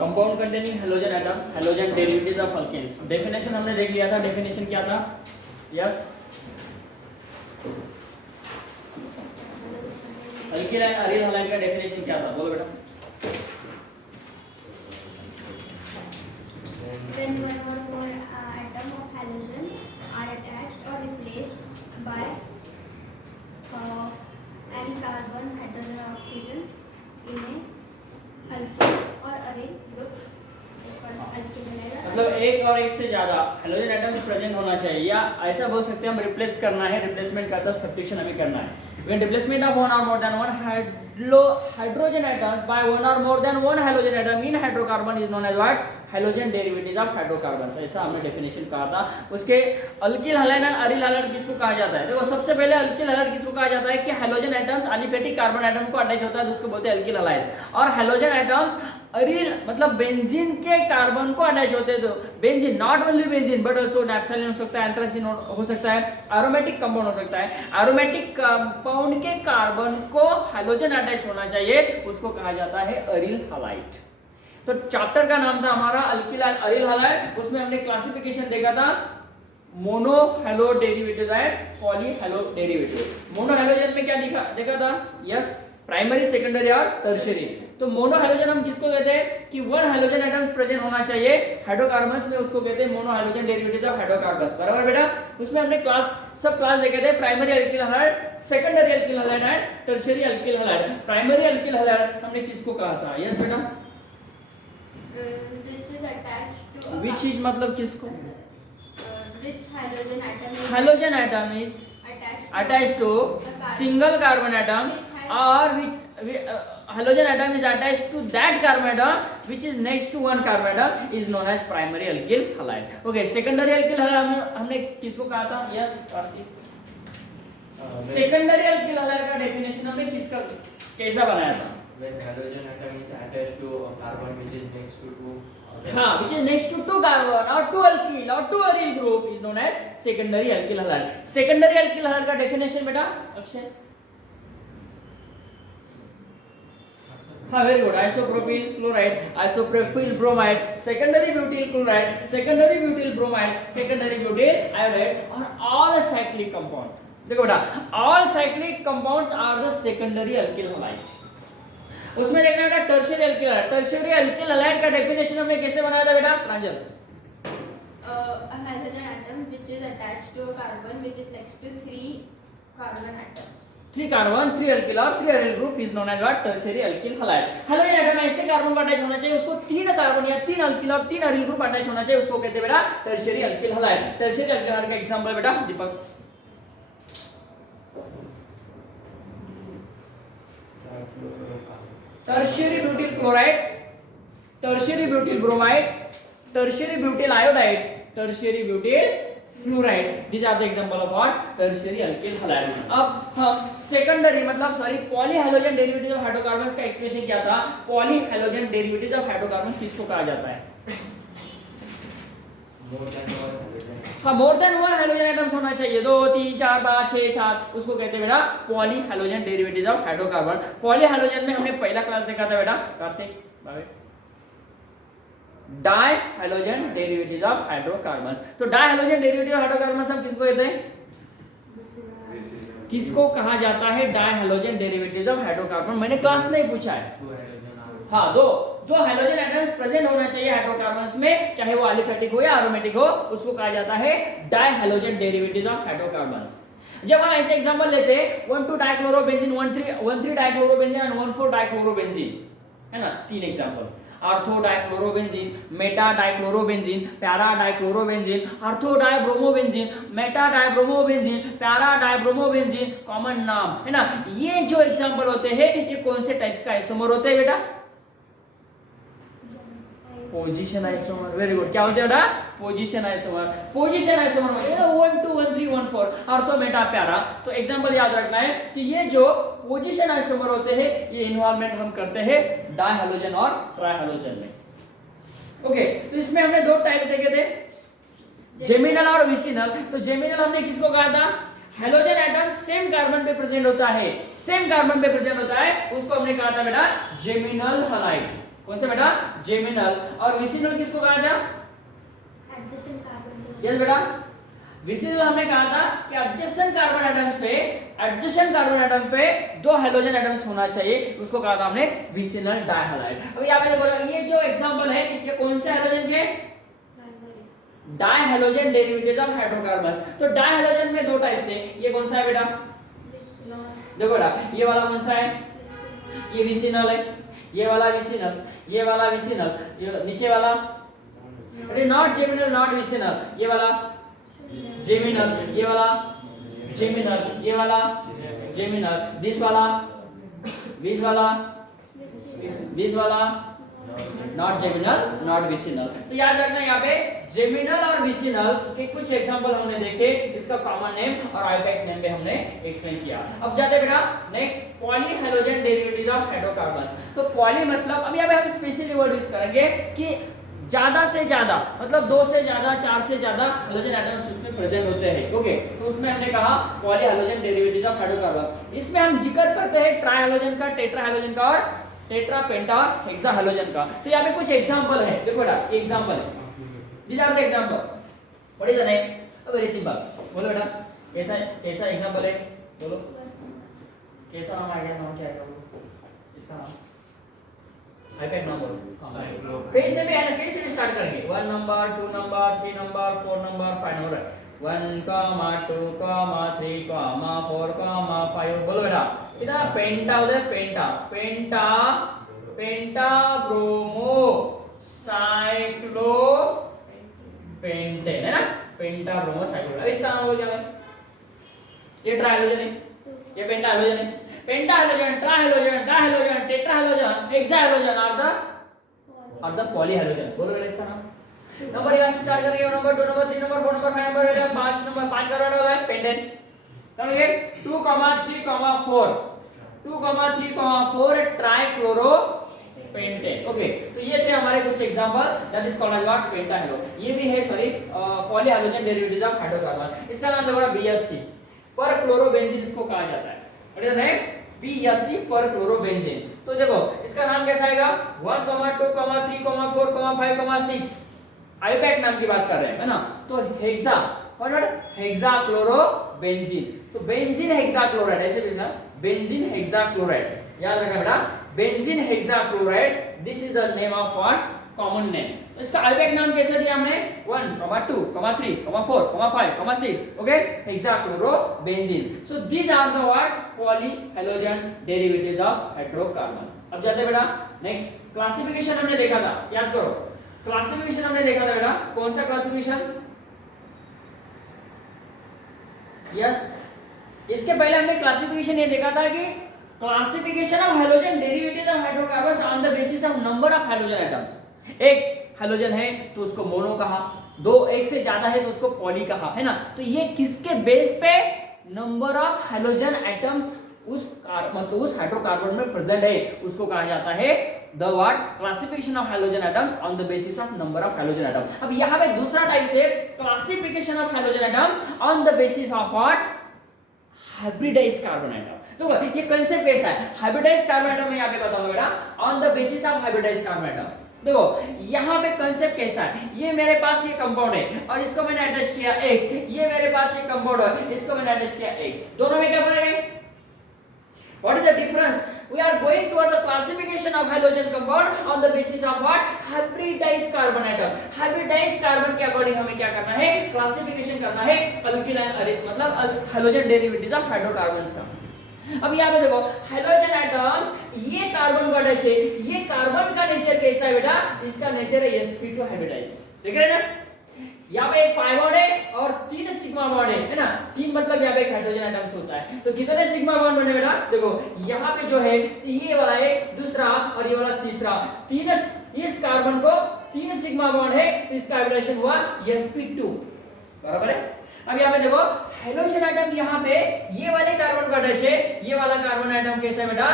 Compound containing halogen atoms, halogen derivatives of alkanes. Definition हमने देख लिया था, डेफिनेशन क्या था? Yes, alkyl and aryl halide का डेफिनेशन क्या था? बोलो बेटा। When one or more atom of halogen are attached or replaced by any carbon, hydrogen or oxygen in a alkyl or aryl group is called alkyl halide. मतलब एक और एक से ज्यादा हेलोजन एटम्स प्रेजेंट होना चाहिए, या ऐसा बोल सकते हैं हम रिप्लेस करना है, रिप्लेसमेंट का था, सब्स्टिट्यूशन हमें करना है। When replacement of one or more than one hydrogen atoms by one or more than one halogen atom in hydrocarbon is known as what? Halogen derivatives of hydrocarbons। ऐसा हमने definition कहा था। उसके अल्किल हैलाइड और अरील halide किसको कहा जाता है? देखो सबसे पहले अल्किल हैलाइड किसको कहा जाता है कि हेलोजन एटम्स अलिफेटिक कार्बन एटम को अटैच होता है तो उसको बोलते हैं अल्किल हैलाइड। और हेलोजन एटम्स अरील मतलब बेंजीन के कार्बन को अटैच होते हैं तो benzene, not only benzene but also naphthalene हो सकता है, एंथ्रासिन हो सकता है, एरोमेटिक कंपाउंड हो सकता है। एरोमेटिक कंपाउंड के कार्बन को हेलोजन अटैच होना चाहिए, उसको कहा जाता है अरील हैलाइड। तो चैप्टर का नाम था हमारा अल्किल एंड अरील हैलाइड। उसमें हमने क्लासिफिकेशन देखा था mono hello derivative and poly hello derivative. Mono halogen में क्या देखा था? यस, प्राइमरी, सेकेंडरी और टर्शियरी। तो मोनो हेलोजन हम किसको कहते हैं कि वन हेलोजन एटम्स प्रेजेंट होना चाहिए हाइड्रोकार्बन्स में, उसको कहते हैं mono halogen derivatives of hydrocarbons. बराबर बेटा? उसमें हमने सब क्लास देखे थे, primary alkyl halide, secondary alkyl halide and tertiary alkyl halide. Primary alkyl halide हमने किसको कहा था? यस बेटा, which is attached to a which is मतलब किसको? which halogen atom is halogen atom is attached to single carbon atoms or which halogen atom is attached to that carbon atom which is next to one carbon atom is known as primary alkyl halide. Okay, secondary alkyl halide हमने किसको कहा था? Yes Kartik, secondary alkyl halide का definition हमने किसका कैसा बनाया था? When halogen atom is attached to a carbon which is next to two हाँ, which is next to two carbon or two alkyl or two aryl group is known as secondary alkyl halide. Secondary alkyl halide का definition बेटा अक्षय? हाँ, very good. Isopropyl chloride, isopropyl bromide, secondary butyl chloride, secondary butyl bromide, secondary butyl iodide और all cyclic compound. देखो बेटा, all cyclic compounds are the secondary alkyl halide. उसमें देखना बेटा tertiary alkyl halide. Tertiary alkyl halide का definition हमने कैसे बनाया था बेटा? Pranjal, a halogen atom which is attached to a carbon which is next to three carbon atoms. 3 carbon 3 alkyl और 3 aryl group is known as what? Tertiary alkyl halide. Halogen atom ऐसे carbon को attach होना चाहिए, उसको 3 carbon या 3 alkyl और 3 aryl group attach होना चाहिए, उसको कहते हैं बेटा tertiary alkyl halide. Tertiary alkyl halide का एग्जांपल बेटा Deepak? Tertiary butyl chloride, tertiary butyl bromide, tertiary butyl iodide, tertiary butyl fluoride. These are the example of what? Tertiary alkyl halide. अब हम सेकेंडरी मतलब poly halogen derivatives of hydrocarbons का expression क्या था? Poly halogen derivatives of hydrocarbons किसको कहा जाता है? हाँ, more than one halogen atoms होना चाहिए, 2 3 4 5 6 7, उसको कहते हैं बेटा poly halogen derivatives of hydrocarbon. Poly halogen में हमने पहला क्लास देखा था बेटा Karthik, di halogen derivatives of hydrocarbons. तो di halogen derivative of hydrocarbons हम किसको कहते हैं? किसको कहा जाता है di halogen derivatives of hydrocarbon? मैंने क्लास में पूछा है। हाँ, जो हेलोजन एटम्स प्रेजेंट होना चाहिए हाइड्रोकार्बन्स में, चाहे वो एलिफेटिक हो या एरोमेटिक हो, उसको कहा जाता है di halogen derivatives of hydrocarbons. जब हम ऐसे एग्जांपल लेते हैं 1,2 डाइक्लोरोबेंजीन, 1,3 डाइक्लोरोबेंजीन एंड 1,4 डाइक्लोरोबेंजीन, है ना, 3 example. Ortho dichlorobenzene, meta dichlorobenzene, para dichlorobenzene, ortho dibromobenzene, meta dibromobenzene, para dibromobenzene, common नाम, है ना। ये जो एग्जांपल होते हैं ये कौन से टाइप्स का आइसोमर होते हैं बेटा? Position isomer. Very good. क्या होते हैं बेटा? Position isomer. पोजीशन आइसोमर मतलब 1 2 1 3 1 4 ऑर्थो मेटा पैरा। तो एग्जांपल याद रखना है कि ये जो पोजीशन आइसोमर होते हैं ये इन्वॉल्वमेंट हम करते हैं डाई हेलोजन और ट्राई हेलोजन में। ओके, तो इसमें हमने 2 टाइप्स देखे थे, जेमिनल और विसिनल। तो जेमिनल हमने किसको कहा था? हेलोजन एटम सेम कार्बन पे प्रेजेंट होता है, सेम कार्बन पे प्रेजेंट होता है, उसको हमने कहा था बेटा जेमिनल हैलाइड। कौन सा बेटा? जेमिनल। और विसिनल किसको कहा था? Adjacent carbon. यस बेटा, विसिनल हमने कहा था कि एडजेसेंट कार्बन एटम्स पे दो हेलोजन एटम्स होना चाहिए, उसको कहा था हमने विसिनल डाइहैलाइड। अब यहां पे देखो ये जो एग्जांपल है ये कौन से हेलोजन के? डाइहेलोजन डेरिवेटिव्स ऑफ हाइड्रोकार्बन्स। तो डाइहेलोजन में दो टाइप से, ये कौन सा है बेटा? देखो बेटा, ये वाला कौन सा है? ये विसिनल है, ये वाला विसिनल, ये वाला विसिनल, ये नीचे वाला अरे नॉट जेमिनल, नॉट विसिनल, ये वाला जेमिनल, ये वाला जेमिनल, ये वाला जेमिनल, दिस वाला नॉट जेमिनल, नॉट विसिनल। तो याद रखना यहाँ पे जेमिनल और विसिनल के कुछ एग्जांपल हमने देखे, इसका कॉमन नेम और आईपैक नेम भी हमने एक्सप्लेन किया। अब जाते बेटा next, poly halogen derivatives of hydrocarbons. तो पॉली मतलब अभी यहाँ पे हम स्पेशली वर्ड यूज करेंगे कि ज्यादा से ज्यादा, मतलब दो से ज्यादा, चार से ज्यादा हेलोजन एटम्स उसमें प्रेजेंट होते हैं। ओके, तो उसमें हमने कहा poly halogen derivatives of hydrocarbon. इसमें हम जिक्र करते हैं ट्राई हेलोजन का, टेट्रा हेलोजन का और टेट्रा, पेंटा और हेक्सा हेलोजन का। तो यहाँ पे कुछ एग्जांपल है, देखो बेटा एग्जांपल है, these are the example. What is the name? Very simple, बोलो बेटा कैसा कैसा एग्जांपल है, बोलो कैसा नाम आ गया, नाम क्या है इसका नाम? आईपैड नाम बोलो, कैसे भी है ना, कैसे भी स्टार्ट करेंगे, 1 number, 2 number, 3 number, 4 number, 5 number, 1, 2, 3, 4, 5। बोलो बेटा इधर पेंटा, उधर पेंटा, पेंटा, पेंटा ब्रोमो साइक्लो पेंटेन है ना, पेंटा ब्रोमो साइक्लो। इसका नाम बोल दिया मैं, ये ट्राइहेलोजन है, ये पेंटा हेलोजन है, penta halogen, trihalogen, dihalogen, tetra halogen, hexa halogen और द पॉली हेलोजन। बोलो बेटा इसका नाम। नंबर यहां से स्टार्ट करेंगे, number 2 number 3 number 4 number 5 number 5 number 5 का वर्ड होगा पेंटेन। समझ गए? 2, 3, 4 2, 3, 4 ट्राइक्लोरो पेंटेन। ओके, तो ये थे हमारे कुछ example, that is called as what? Penta halo. ये भी है sorry poly halogen derivatives of hydrocarbon. इसका नाम देखो बीएससी पर क्लोरोबेंजीन इसको कहा जाता है। What is the name? BSc पर क्लोरोबेंजीन। तो देखो इसका नाम कैसा आएगा? 1, 2, 3, 4, 5, 6। आईपैक नाम की बात कर रहे हैं, है ना? तो हेक्सा, व्हाट? हेक्साक्लोरोबेंजीन। तो बेंजीन हेक्साक्लोराइड ऐसे लिखना, बेंजीन हेक्साक्लोराइड। याद रखना बेटा, benzene hexachloride, this is the name of what? Common name. इसका आईपैक नाम कैसे दिया हमने? 1, 2, 3, 4, 5, 6। Okay, hexachlorobenzene. So these are the what? Poly halogen derivatives of hydrocarbons. अब जाते हैं बेटा नेक्स्ट, क्लासिफिकेशन हमने देखा था, याद करो क्लासिफिकेशन हमने देखा था बेटा, कौन सा क्लासिफिकेशन? यस, इसके पहले हमने क्लासिफिकेशन ये देखा था कि classification of halogen derivatives of hydrocarbons on the basis of number of halogen atoms. एक हेलोजन है तो उसको मोनो कहा, दो एक से ज्यादा है तो उसको पॉली कहा, है ना? तो ये किसके बेस पे? नंबर ऑफ हेलोजन एटम्स मतलब उस हाइड्रोकार्बन में प्रेजेंट है, उसको कहा जाता है the what? Classification of halogen atoms on the basis of number of halogen atoms. अब यहाँ पे दूसरा टाइप से classification of halogen atoms on the basis of what? Hybridised carbon atom. तो ये कांसेप्ट कैसा है? हाइब्रिडाइज्ड कार्बन एटम में यहाँ पे बताऊंगा बेटा, on the basis of hybridised carbon atom. देखो यहाँ पे कांसेप्ट कैसा है, ये मेरे पास ये कंपाउंड है और इसको मैंने अटैच किया X, ये मेरे पास ये कंपाउंड है, इसको मैंने अटैच किया X, दोनों में क्या बनेगा? What is the difference? We are going toward the classification of halogen compound on the basis of what? Hybridized carbon atom. Hybridized carbon के अकॉर्डिंग हमें क्या करना है? क्लासिफिकेशन करना है अल्किलाइन अरे मतलब हेलोजन डेरिवेटिव्स ऑफ हाइड्रोकार्बन्स का। अब यहाँ पे देखो हेलोजन एटम्स, ये कार्बन का अटैच है, ये कार्बन का नेचर कैसा है बेटा? इसका नेचर है sp2 हाइब्रिडाइज। देख रहे हैं ना? यहाँ पे एक पाई बॉन्ड है और 3 सिग्मा बॉन्ड है ना? 3 मतलब यहाँ पे एक हाइड्रोजन एटम्स होता है। तो कितने सिग्मा बॉन्ड बने बेटा? देखो यहाँ पे जो है ये वाला है दूसरा और ये वाला तीसरा, 3 इस कार्बन को 3 सिग्मा बॉन्ड है तो इसका हाइब्रिडाइजेशन हुआ sp2, बराबर है। अब यहाँ पे देखो हेलोजन एटम यहाँ पे ये वाले कार्बन का अटैच है, ये वाला कार्बन एटम कैसा है बेटा?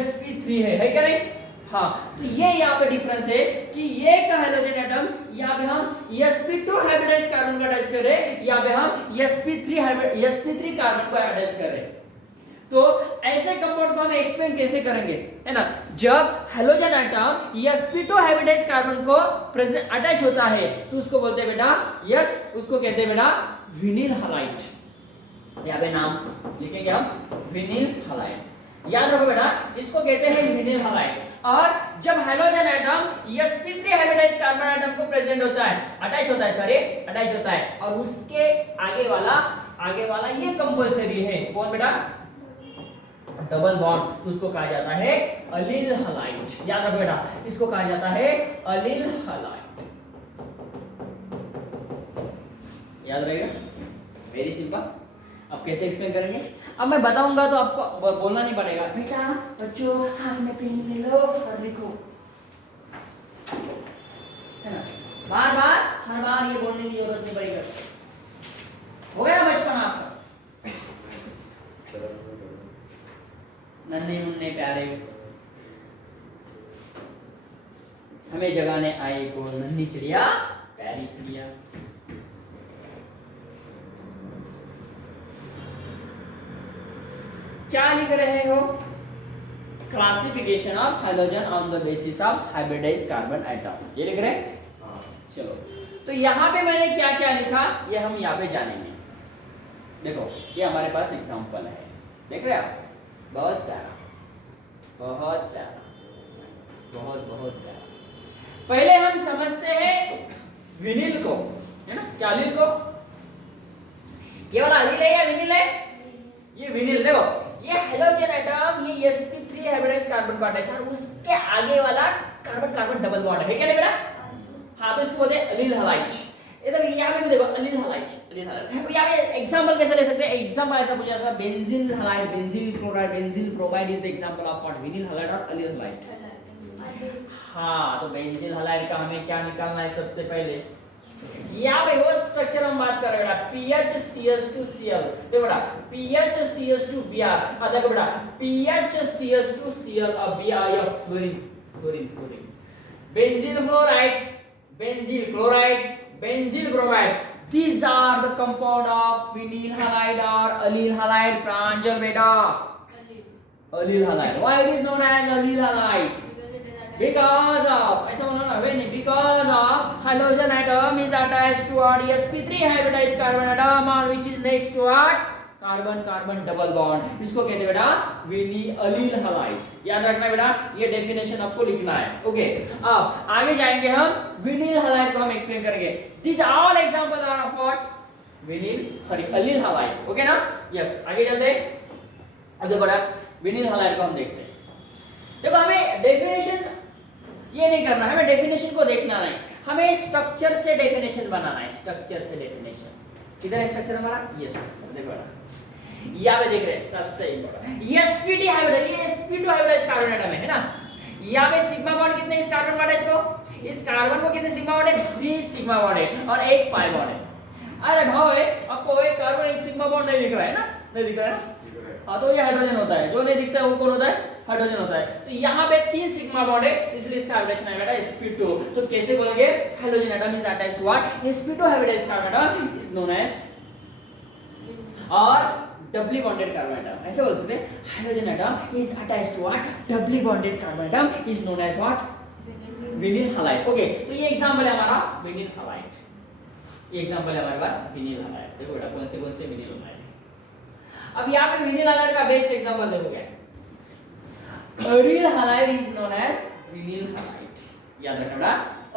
sp3 है क्या नहीं? हाँ, तो ये यहाँ पे डिफरेंस है कि ये का हाइड्रोजन एटम यहाँ पे हम sp2 हाइब्रिडाइज्ड कार्बन को अटैच कर रहे हैं, यहाँ पे हम sp3 कार्बन को अटैच कर रहे हैं। तो ऐसे कंपाउंड को हम एक्सप्लेन कैसे करेंगे, है ना? जब halogen atom sp2 hybridized carbon को प्रेजेंट अटैच होता है तो उसको बोलते हैं बेटा उसको कहते हैं बेटा विनिल हैलाइड। यहाँ पे नाम लिखेंगे हम विनिल हैलाइड, याद रखो बेटा, इसको कहते हैं विनिल हैलाइड। और जब halogen atom sp3 hybridised carbon atom को प्रेजेंट होता है, अटैच होता है और उसके आगे वाला ये कंपल्सरी है, कौन बेटा? डबल बॉन्ड, तो उसको कहा जाता है अलील हैलाइड। याद रखो बेटा, इसको कहा जाता है अलील हैलाइड। याद रहेगा, वेरी सिंपल। अब कैसे एक्सप्लेन करेंगे? अब मैं बताऊंगा तो आपको बोलना नहीं पड़ेगा, बेटा बच्चों हाथ में पेन ले लो और लिखो, है ना? बार हर बार ये बोलने की जरूरत नहीं पड़ेगी। हो गया बचपन आपका? नन्हे मुन्ने प्यारे हमें जगाने आए को नन्ही चिड़िया प्यारी चिड़िया। क्या लिख रहे हो? Classification of hydrogen on the basis of hybridised carbon atom, ये लिख रहे हैं? चलो, तो यहाँ पे मैंने क्या क्या लिखा ये हम यहाँ पे जानेंगे। देखो ये हमारे पास एग्जांपल है, देख रहे आप? बहुत प्यारा, बहुत प्यारा, बहुत प्यारा। पहले हम समझते हैं विनिल को, है ना? क्या अलील को? केवल अलील है या विनिल है? ये विनिल। देखो ये हेलोजन एटम ये sp3 हाइब्रिडाइज्ड कार्बन का अटैच है, उसके आगे वाला कार्बन डबल बॉन्ड है, क्या नहीं बेटा? हाँ, तो इसको बोलते हैं अलील हैलाइड। इधर यहाँ पे भी देखो अलील हैलाइड। यहाँ पे एग्जांपल कैसे ले सकते हैं? एग्जांपल ऐसा पूछा जाता है, benzyl halide, benzyl chloride, benzyl bromide is the example of what? Vinyl halide और अलील हैलाइड। हाँ, तो बेंजील हैलाइड का हमें क्या निकालना है सबसे पहले? यहाँ पे वो स्ट्रक्चर हम बात कर रहे हैं बेटा, PHCH2Cl। देखो बेटा PHCH2Br, देखो बेटा PHCH2Cl अब Br या fluorine. बेंजील fluoride, बेंजील chloride, benzyl bromide, these are the compound of vinyl halide or allyl halide। प्रांजल बेटा allyl halide। Why it is known as allyl halide? Because of, ऐसा बोलना ना, when because of halogen atom is attached to our sp3 hybridized carbon atom on which is next to our carbon double bond, इसको कहते हैं बेटा अलील halide. याद रखना बेटा, ये डेफिनेशन आपको लिखना है। ओके, अब आगे जाएंगे हम विनिल हैलाइड को हम एक्सप्लेन करेंगे। This all example are of what? Allyl halide. Okay ना? यस, आगे चलते हैं। अब देखो बेटा विनिल हैलाइड को हम देखते हैं। देखो हमें डेफिनेशन ये नहीं करना है, हमें डेफिनेशन को देखना नहीं, हमें स्ट्रक्चर से डेफिनेशन बनाना है। स्ट्रक्चर से डेफिनेशन, किधर है स्ट्रक्चर हमारा? ये स्ट्रक्चर देखो बेटा, यहाँ पे देख रहे हैं सबसे इंपॉर्टेंट sp2 हाइब्रिडाइज्ड, ये sp2 हाइब्रिडाइज्ड कार्बन एटम है ना? यहाँ पे सिग्मा बॉन्ड कितने इस कार्बन अटैच को? इस कार्बन को कितने सिग्मा बॉन्ड है? 3 सिग्मा बॉन्ड है और एक पाई बॉन्ड है। अरे भाव है, आपको एक कार्बन एक सिग्मा बॉन्ड नहीं दिख रहा है ना? नहीं दिख रहा है ना? हाँ, तो ये हाइड्रोजन होता है, जो नहीं दिखता है वो कौन होता है? हाइड्रोजन होता है। तो यहाँ पे 3 सिग्मा बॉन्ड है, इसलिए इसका हाइब्रिडेशन है बेटा sp2। तो कैसे बोलोगे? Halogen atom is attached to what? sp2 hybridized carbon atom is known as, और डबली बॉन्डेड कार्बन एटम ऐसे बोल सकते हैं, hydrogen atom is attached to what? Doubly bonded carbon atom is known as what? Vinyl halide. Okay, तो ये example है हमारा विनिल halide. ये एग्जांपल है हमारे पास विनिल हैलाइड। देखो बेटा कौन से विनिल हैलाइड। अब यहाँ पे विनिल हैलाइड का बेस्ट एग्जांपल देखोगे, aryl halide is known as vinyl halide. याद रखना बेटा,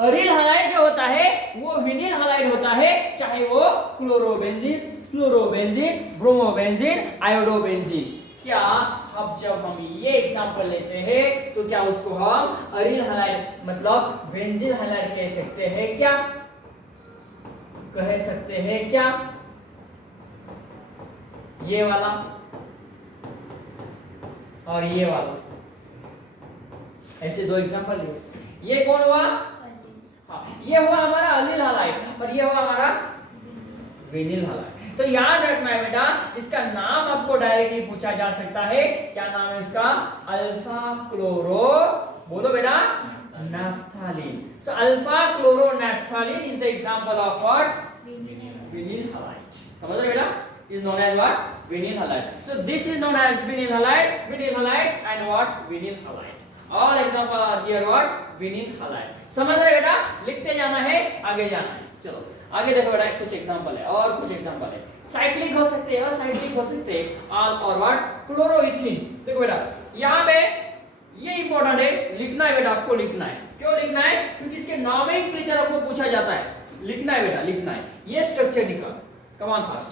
अरील हैलाइड जो होता है वो विनिल हैलाइड होता है, चाहे वो क्लोरोबेंजीन, फ्लोरोबेंजीन, ब्रोमोबेंजीन, आयोडोबेंजीन। क्या अब जब हम ये एग्जांपल लेते हैं तो क्या उसको हम अरील हैलाइड मतलब बेंजीन हैलाइड कह सकते हैं क्या? कह सकते हैं क्या? ये वाला और ये वाला, ऐसे 2 एग्जांपल लिए। ये कौन हुआ? हाँ, ये हुआ हमारा अलील हैलाइड और ये हुआ हमारा विनिल हैलाइड। तो याद रखना है बेटा, इसका नाम आपको डायरेक्टली पूछा जा सकता है, क्या नाम है इसका? अल्फा क्लोरो बोलो बेटा naphthalene. So alpha chloronaphthalene is the example of what? Vinyl halide. समझ रहे बेटा? Is known as what? Vinyl halide. So this is known as vinyl halide and what? Vinyl halide. All example are here what? Vinyl halide. समझ रहे बेटा? लिखते जाना है, आगे जाना है. चलो आगे देखो बेटा, कुछ एग्जांपल है और कुछ एग्जांपल है. साइक्लिक हो सकते हैं, असाइक्लिक हो सकते हैं, और व्हाट? क्लोरोइथिन. देखो बेटा यहाँ पे ये इंपॉर्टेंट है, लिखना है बेटा, आपको लिखना है. क्यों लिखना है? क्योंकि इसके नॉमेनक्लेचर आपको पूछा जाता है. लिखना है बेटा, लिखना है. ये स्ट्रक्चर निकाल, कम ऑन फास्ट.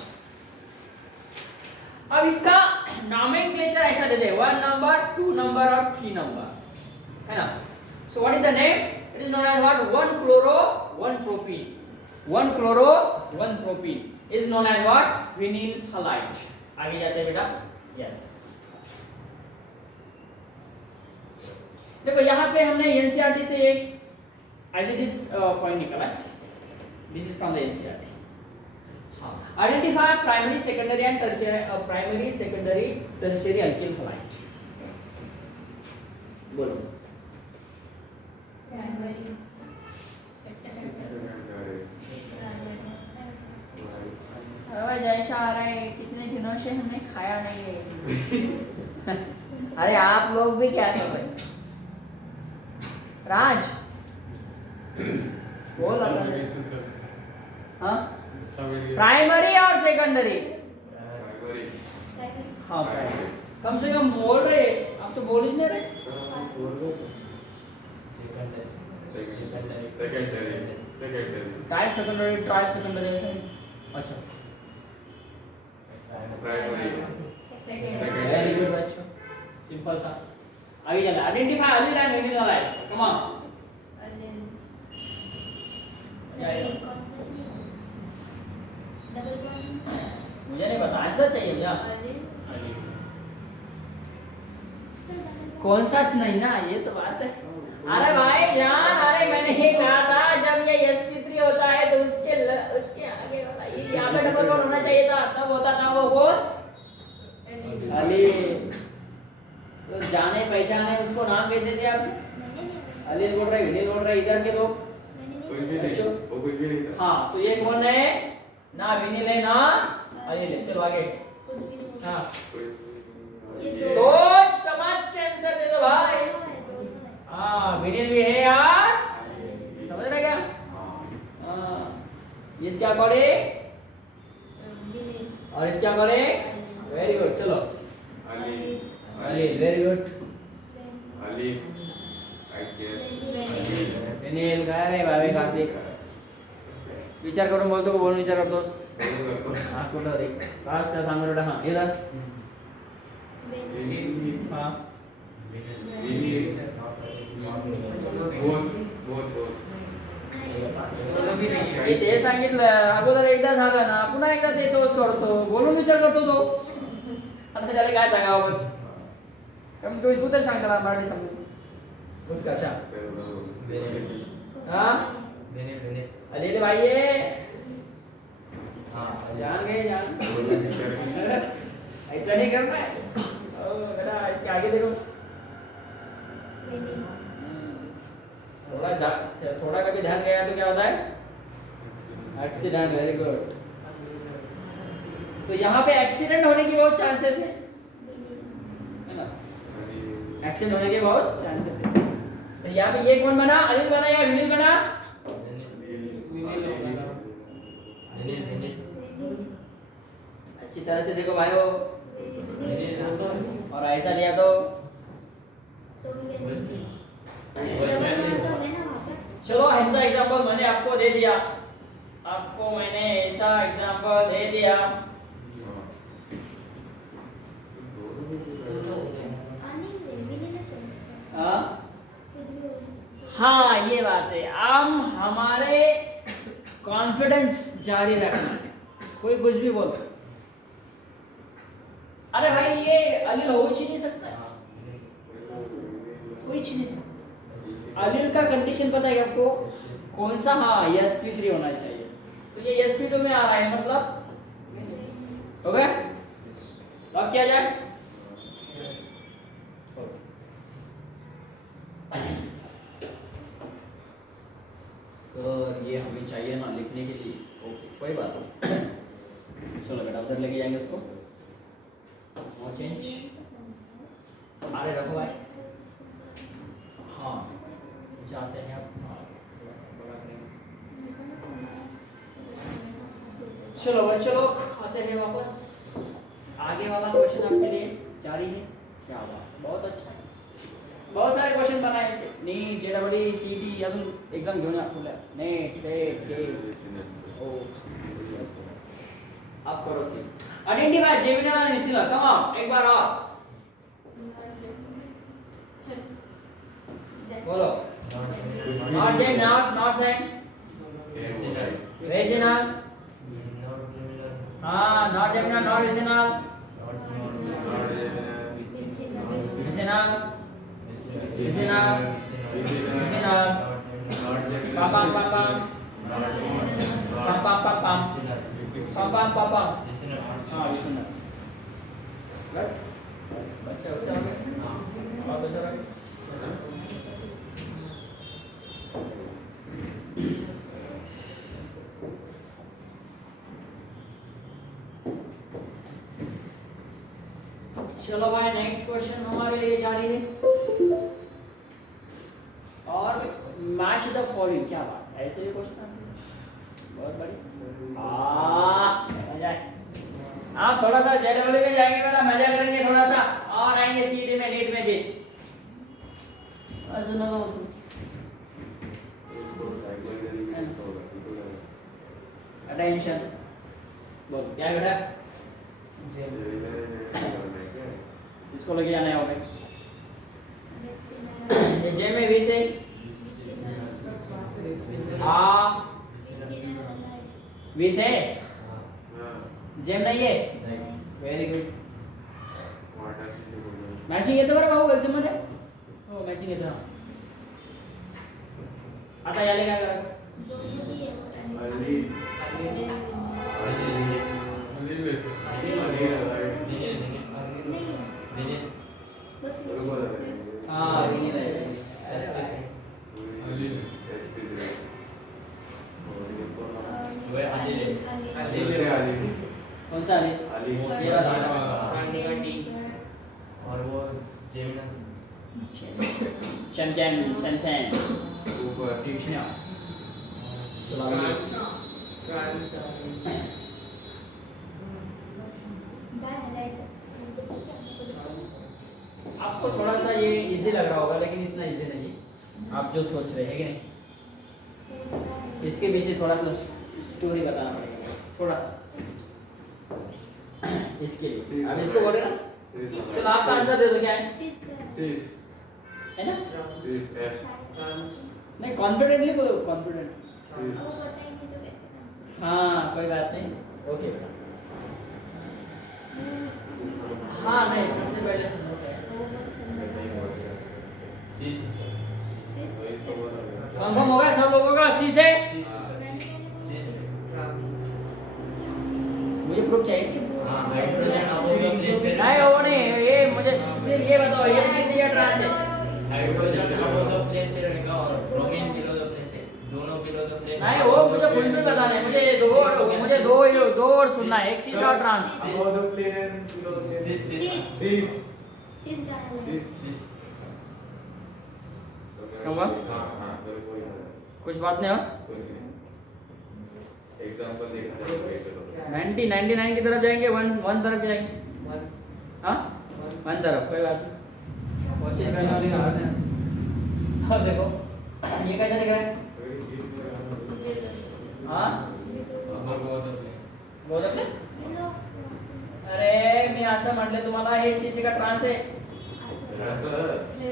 अब इसका नॉमेनक्लेचर ऐसा दे दे, 1 नंबर, 2 नंबर और 3 नंबर, है ना. So what is the name? It is known as what? 1 chloro 1 propene. 1 chloro 1 propene is known as what? Vinyl halide. आगे जाते हैं बेटा. यस, देखो यहाँ पे हमने एनसीईआरटी से एक एज इट इज पॉइंट निकाला. This is from the NCERT. हाँ, identify primary secondary and tertiary alkyl halide. बोलो. प्राइमरी अरे जैसा आ रहा है, कितने दिनों से हमने खाया नहीं है. अरे आप लोग भी क्या कर रहे हैं? राज बोल रहा था. हाँ, प्राइमरी और सेकेंडरी. हाँ प्राइमरी, कम से कम बोल रहे. आप तो बोल ही नहीं रहे. ट्राई सेकेंडरी ऐसा नहीं. अच्छा, वेरी गुड बच्चों, सिंपल था. आगे चला. Identify allyl and vinyl halide. Come on. मुझे नहीं पता, आंसर चाहिए मुझे. कौन सा नहीं ना, ये तो बात है. अरे भाई जान, अरे मैंने ही कहा था जब ये sp3 होता है तो उसके आगे वाला ये यहाँ पे डबल बॉन्ड होना चाहिए था, तब होता था वो अली. तो जाने पहचाने उसको नाम कैसे दिया आपने? अलील बोल रहे, विनील बोल रहे, इधर के लोग. हाँ, तो ये कौन है? ना विनील है ना अलील है. चलो आगे. हाँ, सोच समझ के आंसर दे दो भाई. हाँ, विनिल भी है यार, समझ रहे क्या? हाँ, इसके अकॉर्डिंग और इसके अकॉर्डिंग. Very good. चलो अलील, वेरी गुड. विनिल काय रे भाई कार्तिक. विचार करून बोलतो का बोलून विचार करतोस? हाँ कुठं देख फास्ट का सांग बेटा. हाँ इधर. हाँ ते सांगितलं अगोदर एकदा झालं ना, पुन्हा एकदा ते तोच करतो, बोलून विचार करतो तो. आता त्याला काय सांगावं? कमीत कमी तू तर सांग त्याला मराठी समजून. कशा अलील भाई ये जान गए जान. ऐसा नहीं करना है बेटा. इसके आगे देखो. थोड़ा कभी ध्यान गया तो क्या होता है? एक्सीडेंट. Very good. तो यहाँ पे एक्सीडेंट होने की बहुत चांसेस है ना. एक्सीडेंट होने के बहुत चांसेस है. तो यहाँ पे ये कौन बना? अलील बना या विनिल बना? अच्छी तरह से देखो भाइयों. और ऐसा दिया तो चलो ऐसा एग्जांपल मैंने आपको दे दिया. आपको मैंने ऐसा एग्जांपल दे दिया. हाँ ये बात है. हम हमारे कॉन्फिडेंस जारी रखना है. कोई कुछ भी बोलता. अरे भाई ये अलील हो ही नहीं सकता है, कोई नहीं सकता. अलील का कंडीशन पता है आपको कौन सा? हाँ sp3 होना चाहिए. तो ये sp2 में आ रहा है, मतलब हो गया. लॉक किया जाए. ये हमें चाहिए ना लिखने के लिए। ओके कोई बात नहीं। चलो बेटा उधर लेके जाएंगे उसको। और चेंज अरे रखो भाई। हाँ जाते हैं अब। हाँ थोड़ा सा बड़ा करेंगे। चलो बच्चों लोग आते हैं वापस। आगे वाला क्वेश्चन आपके लिए जारी है। क्या बात, बहुत अच्छा है। बहुत सारे क्वेश्चन बनाए इसे। नीट जेडब्ल्यू सीटी अजून एग्जाम घेऊन आपल्या नेट सेट के ओ आप करो सी आइडेंटिफाई जेमिनी एंड निसिला। कम ऑन एक बार आप बोलो। Not gem not same rational. हाँ not geminal not rational rational rational rational पापा पापा पापा पापा पापा पापा हाँ रेशनल राइट। बच्चे उसे आ गए। हाँ और बच्चा राइट। चलो भाई नेक्स्ट क्वेश्चन हमारे लिए जारी है। और मैच द फॉलोइंग। क्या बात, ऐसे ही क्वेश्चन बहुत बड़ी मजा है। आप थोड़ा सा जेडब्ल्यू में जाएंगे बेटा, मजा करेंगे थोड़ा सा और आएंगे सीटी में नीट में भी। सुनो अटेंशन बोल क्या बेटा इसको लेके जाना है ओके। ये जे में वी से आ वी से जेम नहीं है। वेरी गुड मॅचिंग येतं बरं भाऊ एक्झाम मध्ये। हो मॅचिंग येतं। आता याले काय करायचं। हाँ विनीत है कौन सा अली ये वाला और वो जेमिना चैंपियन सेंसेन ट्यूशन चला आपको थोड़ा सा ये इजी लग रहा होगा लेकिन इतना इजी नहीं आप जो सोच रहे हैं कि नहीं। इसके पीछे थोड़ा सा स्टोरी बताना पड़ेगा थोड़ा सा इसके लिए। अब इसको बोले ना चलो आपका आंसर दे दो क्या है ना। नहीं कॉन्फिडेंटली बोलो कॉन्फिडेंट। हाँ कोई बात नहीं ओके। हाँ नहीं सबसे पहले सुनो कंफर्म होगा सब लोगों का सी से। मुझे प्रूफ चाहिए। नहीं वो नहीं ये मुझे फिर ये बताओ ये सी से या ट्रांस है। हाइड्रोजन अबव द प्लेन पे रहेगा और ब्रोमीन बिलो द प्लेन पे। दोनों बिलो द प्लेन। नहीं वो मुझे कुछ भी पता नहीं। मुझे दो और सुनना है एक सी और trans. above the plane and below the plane. Cis. कब हुआ? कुछ बात नहीं हो। एग्जांपल देखना 99 की तरफ जाएंगे वन तरफ जाएंगे। हाँ वन तरफ कोई बात नहीं। कोशिश करने वाली बात है। अब देखो ये कैसे दिख रहा है। हाँ बहुत अपने अरे मी असं म्हटलं तुम्हाला हे सीसी का ट्रांस आहे।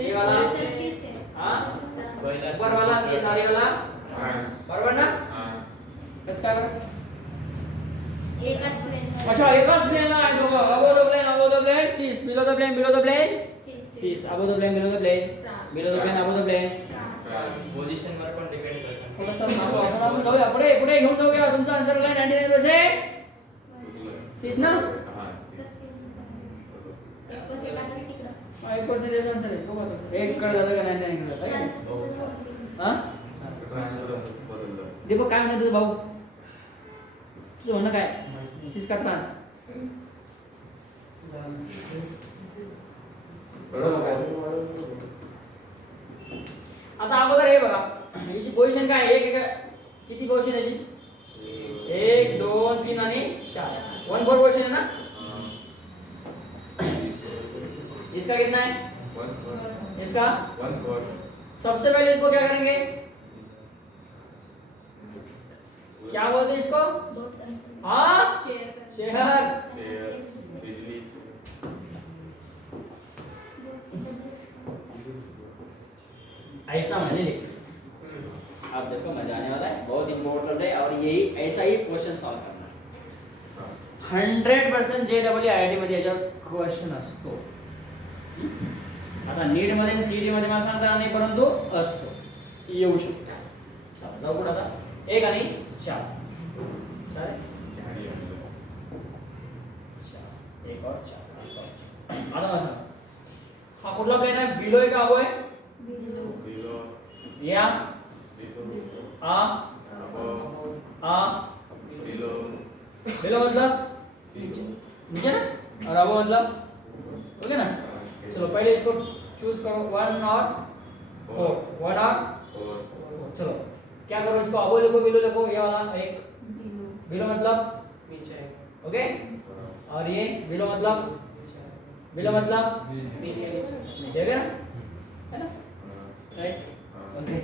ये वाला हाँ ऊपर वाला सी सारे वाला बराबर ना। किसका बराबर अच्छा एकच प्लेन आहे दोघं above the plane cis below the plane cis above the plane below the plane above the plane. Position वर पण डिपेंड करतं। थोडंसं मागं वाजून आपण जाऊया पुढे घेऊन जाऊया। तुमचा आन्सर काय 99% सीस ना। 1% आन्सर आहे बघा तो एक कडे झालं का 99 कडे जातं। हां बदललं देखो काय म्हणत होते भाऊ, तुझं म्हणणं काय, सिस का ट्रान्स? आता अगोदर हे बघा, याची पोझिशन काय आहे, किती पोझिशन आहे याची, 1 2 3 आणि 4, 1 4 पोझिशन है ना। इसका कितना है, इसका 1 4। सबसे पहले इसको क्या करेंगे, क्या बोलते हैं इसको, बोट करेंगे। हाँ चेयर चेयर। बिजली। ऐसा मैंने लिखा, आप देखो मजा आने वाला है, बहुत इंपॉर्टेंट है और यही ऐसा ही क्वेश्चन सॉल्व करना है। 100% JEE मध्ये याच्यावर क्वेश्चन असतो। आता नीट मध्ये सीडी मध्ये मला सांगता नाही, परंतु असतो, येऊ शकतो। चला जाऊ पुढे आता, 1 आणि 4 चालेल, 1 और 4। आता मला सांग, हा कुठला प्लेन आहे, बिलो आहे का अबो आहे, बिलो बिलो। या बिलो। आ अबव। आ बिलो। बिलो मतलब नीचे। नीचे ना, और अबो मतलब ओके ना। चलो पहले इसको चूज करो, 1 और 4, 1 और 4। चलो क्या करो, इसको अबो लिखो बिलो लिखो, ये वाला एक बिलो बिलो मतलब नीचे ओके, और ये बिलो मतलब, बिलो मतलब नीचे नीचे है ना, राइट ओके।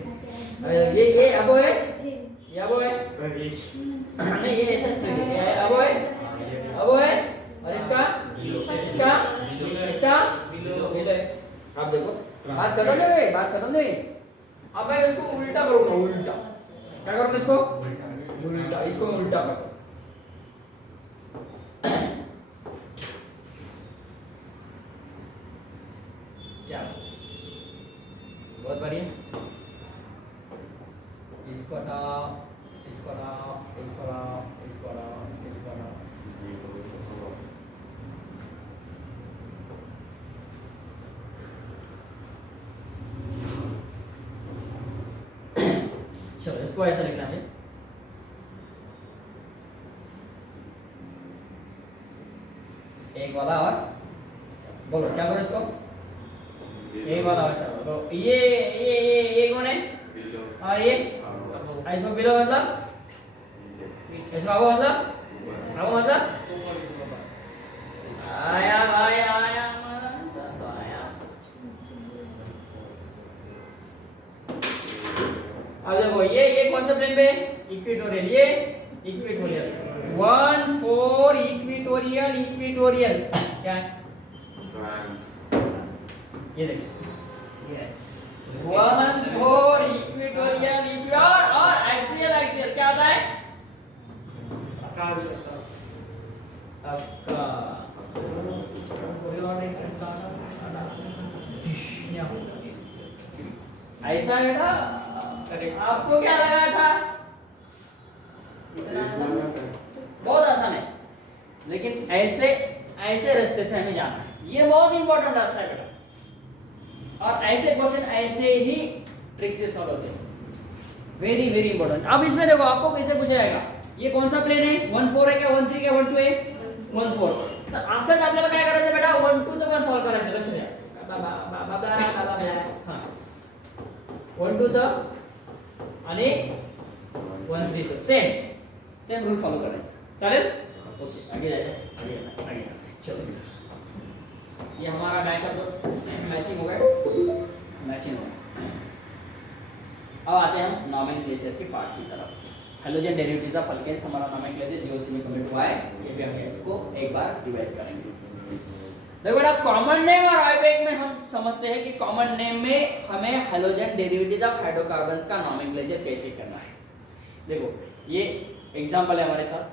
हाँ। ये अबो है, थे। ये अबो है, नहीं ये ऐसा स्ट्रिंग है, अबो है, अबो है, और इसका इसका इसका बिलो है। आप देखो बात खत्म नहीं हुई, बात खत्म नहीं। अब मैं इसको उल्टा करूंगा, उल्टा क्या करूंगा, इसको उल्टा, इसको उल्टा करो, क्या बहुत बढ़िया, इसको हटाओ, इसको हटाओ, इसको हटाओ, इसको हटाओ, इसको हटाओ। चलो इसको ऐसा लिखना है, एक वाला और बोलो क्या करो इसको, एक वाला और चलो तो ये कौन है, बिलो। और ये अबव। ऐसो बिलो मतलब, ऐसो अबो मतलब, अबो मतलब आया आया आया सब आया। अब देखो ये कौन सा प्लेन पे, इक्वेटोरियल, ये इक्वेटोरियल, 1 4 इक्वेटोरियल, इक्वेटोरियल क्या है, ट्रांस। ये देखो, यस 1 4 इक्वेटोरियल, और एक्सियल, एक्सियल क्या आता है, आपका ऐसा बेटा, आपको क्या लगा था, इतना आसान, बहुत आसान है, लेकिन ऐसे ऐसे रास्ते से हमें जाना है, ये बहुत इंपॉर्टेंट रास्ता है बेटा, और ऐसे क्वेश्चन ऐसे ही ट्रिक से सॉल्व होते हैं, वेरी वेरी इंपॉर्टेंट। अब इसमें देखो आपको कैसे पूछा जाएगा, ये कौन सा प्लेन है, 1 4 है क्या, 1 3 क्या, 1 2 है, 1 4। तर असंच आपल्याला काय करायचं बेटा, 1 2 चं पण सॉल्व करायचं, लक्ष द्या, हां 1 2 चं आणि 1 3 चं सेम रूल फॉलो करायचं, चालेल, ओके आगे जायचं, आगे चलो, ये हमारा मैच अब मैचिंग हो गया, मैचिंग हो गया। अब आते हैं हम नॉमेनक्लेचर की पार्ट की तरफ। हेलोजन डेरिवेटिव्स ऑफ अल्केन्स हमारा नॉमेनक्लेचर जीओसी में कंप्लीट हुआ है, ये भी हम इसको एक बार रिवाइज करेंगे। देखो बेटा कॉमन नेम और आईपैक में हम समझते हैं कि कॉमन नेम में हमें हेलोजन डेरिवेटिव्स ऑफ हाइड्रोकार्बन्स का नॉमेनक्लेचर कैसे करना है। देखो ये एग्जांपल है हमारे साथ,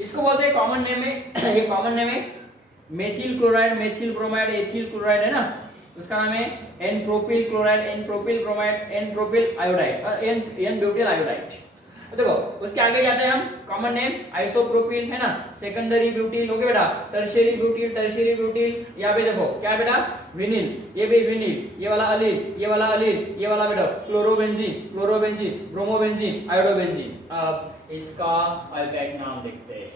इसको बोलते हैं कॉमन नेम में, ये कॉमन नेम है methyl chloride, methyl bromide, ethyl chloride है ना, उसका नाम है n propyl chloride, n propyl bromide, n propyl iodide, n butyl iodide. देखो उसके आगे जाते हैं हम, कॉमन नेम आइसोप्रोपिल है ना, सेकेंडरी ब्यूटिल, ओके बेटा, टर्शियरी ब्यूटिल, टर्शियरी ब्यूटिल, यहाँ पे देखो क्या बेटा विनिल, ये भी विनिल, ये वाला अलील, ये वाला अलील, ये वाला बेटा क्लोरोबेंजीन, क्लोरोबेंजीन, ब्रोमोबेंजीन, आयोडोबेंजीन। अब इसका आईपैक नाम देखते हैं।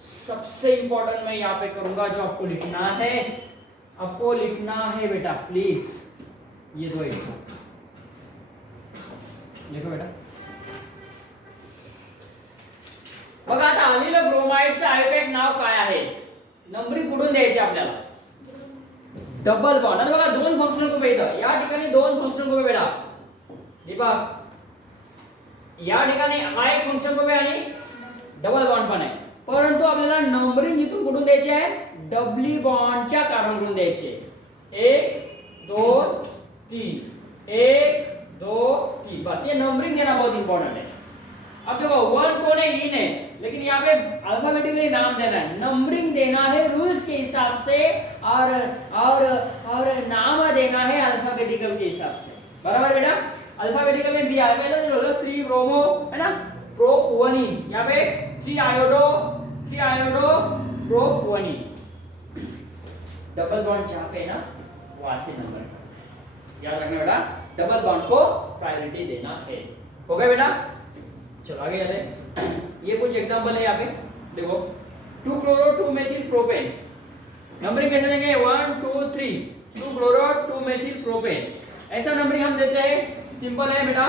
सबसे इंपॉर्टेंट मैं यहाँ पे करूंगा, जो आपको लिखना है, आपको लिखना है बेटा प्लीज, ये दो एग्जाम लिखो बेटा। बघा आता अनिल ब्रोमाइडचं आयोपॅक नाव काय आहे, नंबरिंग कुठून द्यायची आपल्याला, डबल बॉन्ड। आता बघा दोन फंक्शनल ग्रुप येतं, या ठिकाणी दोन फंक्शनल ग्रुप बेटा, दीपक या ठिकाणी हा एक फंक्शन ग्रुप आहे आणि डबल बॉन्ड पण आहे, परंतु आपल्याला नंबरिंग इथून कुठून द्यायची आहे, डबली बॉन्डच्या कार्बनकडून द्यायची आहे। 1 2 3, 1 2 3, बस ये नंबरिंग देना बहुत इंपॉर्टेंट है। अब देखो 1 कौन है, इन है, लेकिन यहाँ पे अल्फाबेटिकली नाम देना है, नंबरिंग देना है रूल्स के हिसाब से, और नाम देना है अल्फाबेटिकल के हिसाब से, बराबर बेटा। अल्फाबेटिकल में दिया है पहले जो 3 ब्रोमो है ना, प्रोपवनीन, यहाँ पे 3 आयोडो प्रोपवनीन, डबल बॉन्ड जहाँ पे है ना वहां से नंबर याद रखना बेटा, डबल बॉन्ड को प्रायोरिटी देना है। हो गया बेटा, चलो आगे जाते हैं। ये कुछ एग्जांपल है यहाँ पे देखो, 2 क्लोरो 2 मेथिल प्रोपेन, नंबरिंग कैसे देंगे, 1 2 3, 2 क्लोरो 2 मेथिल प्रोपेन, ऐसा नंबरिंग हम देते हैं। सिंपल है बेटा,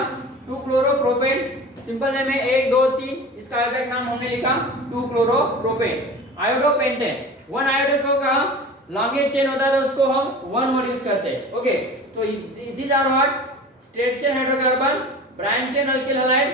2 क्लोरो प्रोपेन, सिंपल है में 1 2 3, इसका आयोडक नाम हमने लिखा 2 chloro propane. Iodo pentane, 1 iodo को कहा लॉन्गेस्ट चेन होता है तो उसको हम 1 मोड यूज करते हैं। ओके, तो these are what, straight chain hydrocarbon, branch chain alkyl halide,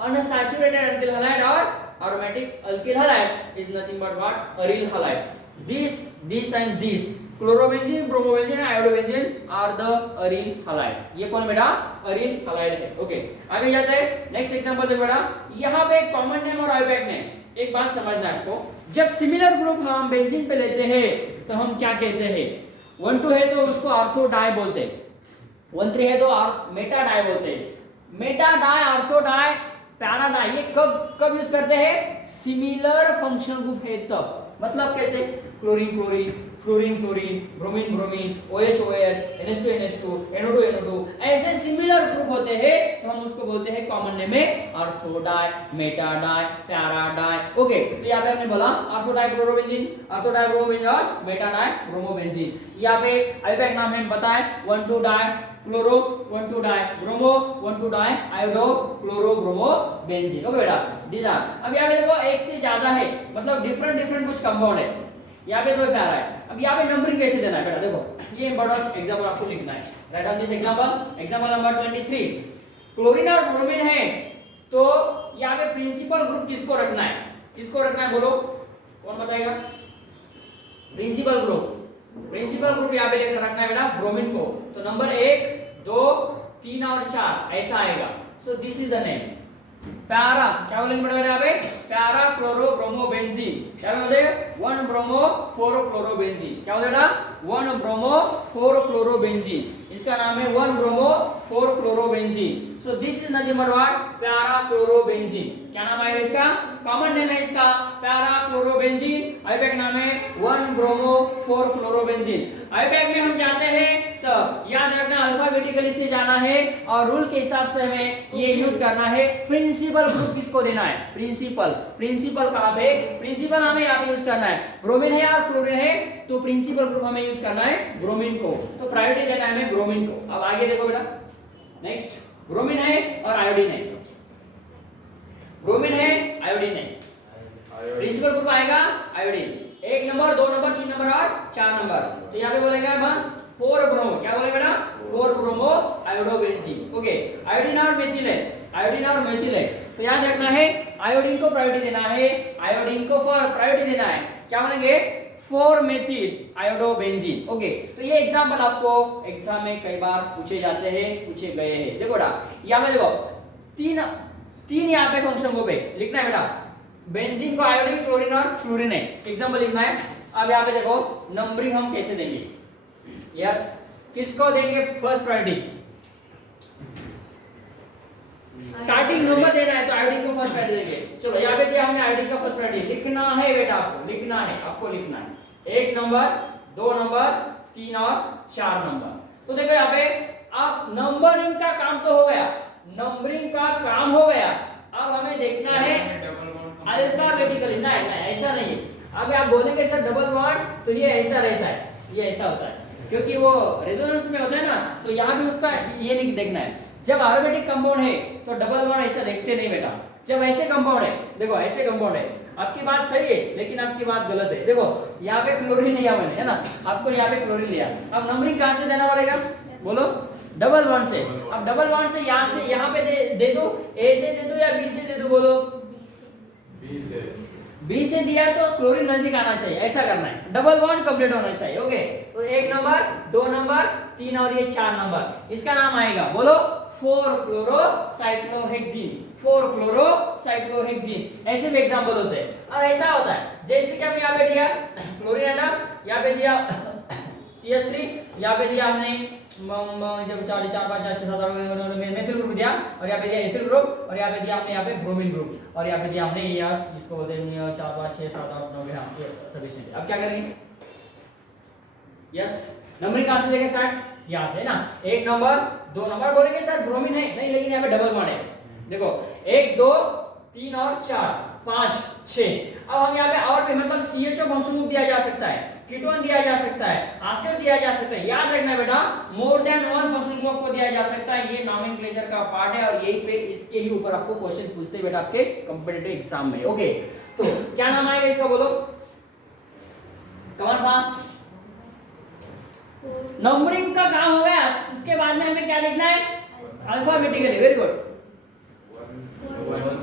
unsaturated alkyl halide, or aromatic alkyl halide is nothing but what, aryl halide. This and this, chlorobenzene, bromobenzene, iodobenzene are the aryl halide। ये कौन बेटा, aryl halide है। Okay, आगे जाते हैं, next example देखो बेटा, यहाँ पे कॉमन नेम और आईपैक नेम, एक बात समझना है आपको, जब सिमिलर ग्रुप हम बेंजीन पे लेते हैं तो हम क्या कहते हैं, 1 2 है तो उसको ऑर्थो डाई बोलते हैं, 1 3 है तो मेटा डाई बोलते हैं। Meta di, ortho di, para di, ये कब यूज करते हैं, सिमिलर फंक्शनल ग्रुप है तब। मतलब कैसे, chlorine chlorine, fluorine fluorine, bromine bromine, OH OH, NH2 NH2, NO2 NO2, ऐसे सिमिलर ग्रुप होते हैं तो हम उसको बोलते हैं कॉमन नेम में ortho di, meta di, para di. Okay, तो यहाँ पे हमने बोला ortho di chlorobenzene, ortho di bromobenzene और मेटा डाई ब्रोमोबेंजीन। यहाँ पे आईपैक नाम है बताएं, 1 2 di chloro, 1 2 di bromo, 1 2 di iodo chloro bromo benzene. Okay बेटा, दीज आर। अब यहाँ पे देखो एक से ज्यादा है, मतलब डिफरेंट कुछ कंपाउंड है, यहाँ पे 2 पैरा है। अब यहाँ पे नंबरिंग कैसे देना है बेटा, देखो ये इंपॉर्टेंट एग्जांपल आपको लिखना है। Write down this example, example number 23। Chlorine और ब्रोमीन है तो यहाँ पे प्रिंसिपल ग्रुप किसको रखना है, किसको रखना है बोलो, कौन बताएगा, प्रिंसिपल ग्रुप यहाँ पे लेकर रखना है बेटा ब्रोमीन को, तो नंबर 1 2 3 और 4 ऐसा आएगा। So this is the name para, क्या बोलेंगे बेटा यहाँ पे, पैरा क्लोरो ब्रोमो बेंजीन, क्या बोलते हैं, 1 ब्रोमो 4 क्लोरो बेंजीन, क्या बोलते बेटा, 1 ब्रोमो 4 क्लोरो बेंजीन, इसका नाम है 1 bromo 4 chloro benzene. So this is nothing but what, para chloro benzene. क्या नाम आएगा इसका, कॉमन नेम है इसका पैरा क्लोरो बेंजीन, आईपैक नाम है 1 ब्रोमो 4 क्लोरो बेंजीन। आईपैक में हम जाते हैं तो याद रखना अल्फाबेटिकली से जाना है और रूल के हिसाब से हमें ये यूज करना है। प्रिंसिपल ग्रुप किसको देना है, प्रिंसिपल कहाँ पे, प्रिंसिपल हमें यहाँ पे यूज करना है। ब्रोमीन है और क्लोरीन है तो प्रिंसिपल ग्रुप हमें यूज करना है ब्रोमीन को, तो प्रायोरिटी देना है हमें ब्रोमीन को। अब आगे देखो बेटा, नेक्स्ट ब्रोमीन है और आयोडीन है, ब्रोमीन है आयोडीन है, प्रिंसिपल ग्रुप आएगा आयोडीन, 1 नंबर 2 नंबर 3 नंबर और 4 नंबर। तो यहाँ पे बोलेंगे अपन 4 ब्रोमो, क्या बोलेंगे बेटा, 4 ब्रोमो आयोडोबेंजीन। ओके, आयोडीन और मेथिल है, तो याद रखना है आयोडीन को प्रायोरिटी देना है, आयोडीन को प्रायोरिटी देना है, क्या बोलेंगे 4 मेथिल आयोडोबेंजीन। ओके, तो ये एग्जांपल आपको एग्जाम में कई बार पूछे जाते हैं, पूछे गए हैं। देखो बेटा यहाँ पे देखो तीन यहाँ पे फंक्शन को पे लिखना है बेटा, बेंजीन को आयोडीन, क्लोरीन और फ्लोरीन है, एग्जांपल लिखना है। अब यहाँ पे देखो नंबरिंग हम कैसे देंगे, यस किसको देंगे फर्स्ट प्रायोरिटी, स्टार्टिंग नंबर देना है तो आयोडीन को फर्स्ट प्रायोरिटी देंगे। चलो यहाँ पे दिया हमने आयोडीन का फर्स्ट प्रायोरिटी, लिखना है बेटा आपको, लिखना है 1 नंबर 2 नंबर, 3 और 4 नंबर। तो देखो यहाँ पे अब नंबरिंग का काम तो हो गया, नंबरिंग का काम हो गया। अब हमें देखना है अल्फाबेटिकली। नहीं नहीं, ऐसा नहीं है। अब आप बोलेंगे सर डबल बॉन्ड, तो ये ऐसा रहता है, ये ऐसा होता है, क्योंकि वो रेजोनेंस में होता है ना, तो यहाँ भी उसका ये नहीं देखना है। जब एरोमेटिक कंपाउंड है तो डबल बॉन्ड ऐसा देखते नहीं बेटा। जब ऐसे कंपाउंड है, देखो ऐसे कंपाउंड है, आपकी बात सही है लेकिन आपकी बात गलत है। देखो यहाँ पे क्लोरीन लिया मैंने, है ना, आपको यहाँ पे क्लोरीन लिया। अब नंबरिंग कहाँ से देना पड़ेगा, बोलो, डबल बॉन्ड से। अब डबल बॉन्ड से यहाँ पे दे दो, ए से दे दो या बी से दे दो, बोलो। बी से दिया तो क्लोरीन नजदीक आना चाहिए, ऐसा करना है, डबल बॉन्ड कंप्लीट होना चाहिए। ओके, तो 1 नंबर, 2 नंबर, 3 और ये 4 नंबर, इसका नाम आएगा, बोलो, 4-क्लोरोसाइक्लोहेक्सीन। 4-क्लोरोसाइक्लोहेक्सीन, ऐसे भी एग्जांपल होते हैं। अब ऐसा होता है जैसे कि हम यहाँ पे दिया क्लोरीन एटम, यहाँ पे दिया CH3, यहाँ पे दिया हमने जब 4 4 5 6 7 8 मेथिल ग्रुप दिया, और यहाँ पे दिया एथिल ग्रुप, और यहाँ पे दिया हमने यहाँ पे ब्रोमीन ग्रुप, और यहाँ पे दिया हमने यस, जिसको बोलते हैं 4 5 6 7 8 9 हाँ, ये सफिशिएंट। अब क्या करेंगे, यस, नंबरिंग कहाँ से लेके स्टार्ट, यहाँ से ना। 1 नंबर, 2 नंबर, बोलेंगे सर ब्रोमीन है नहीं, लेकिन यहाँ पे डबल बॉन्ड है। देखो 1 2 3 और 4 5 6। अब हम यहाँ पे और भी, मतलब CHO फंक्शन ग्रुप दिया जा सकता है, कीटोन दिया जा सकता है, एसिड दिया जा सकता है। याद रखना बेटा, मोर देन 1 फंक्शन ग्रुप को दिया जा सकता है, ये नॉमेनक्लेचर का पार्ट है, और यही पे इसके ही ऊपर आपको क्वेश्चन पूछते हैं बेटा आपके कॉम्पिटिटिव एग्जाम में। ओके, तो क्या नाम आएगा इसका, बोलो, कम ऑन फास्ट। नंबरिंग का काम हो गया, उसके बाद में हमें क्या देखना है, अल्फाबेटिकली। Very good.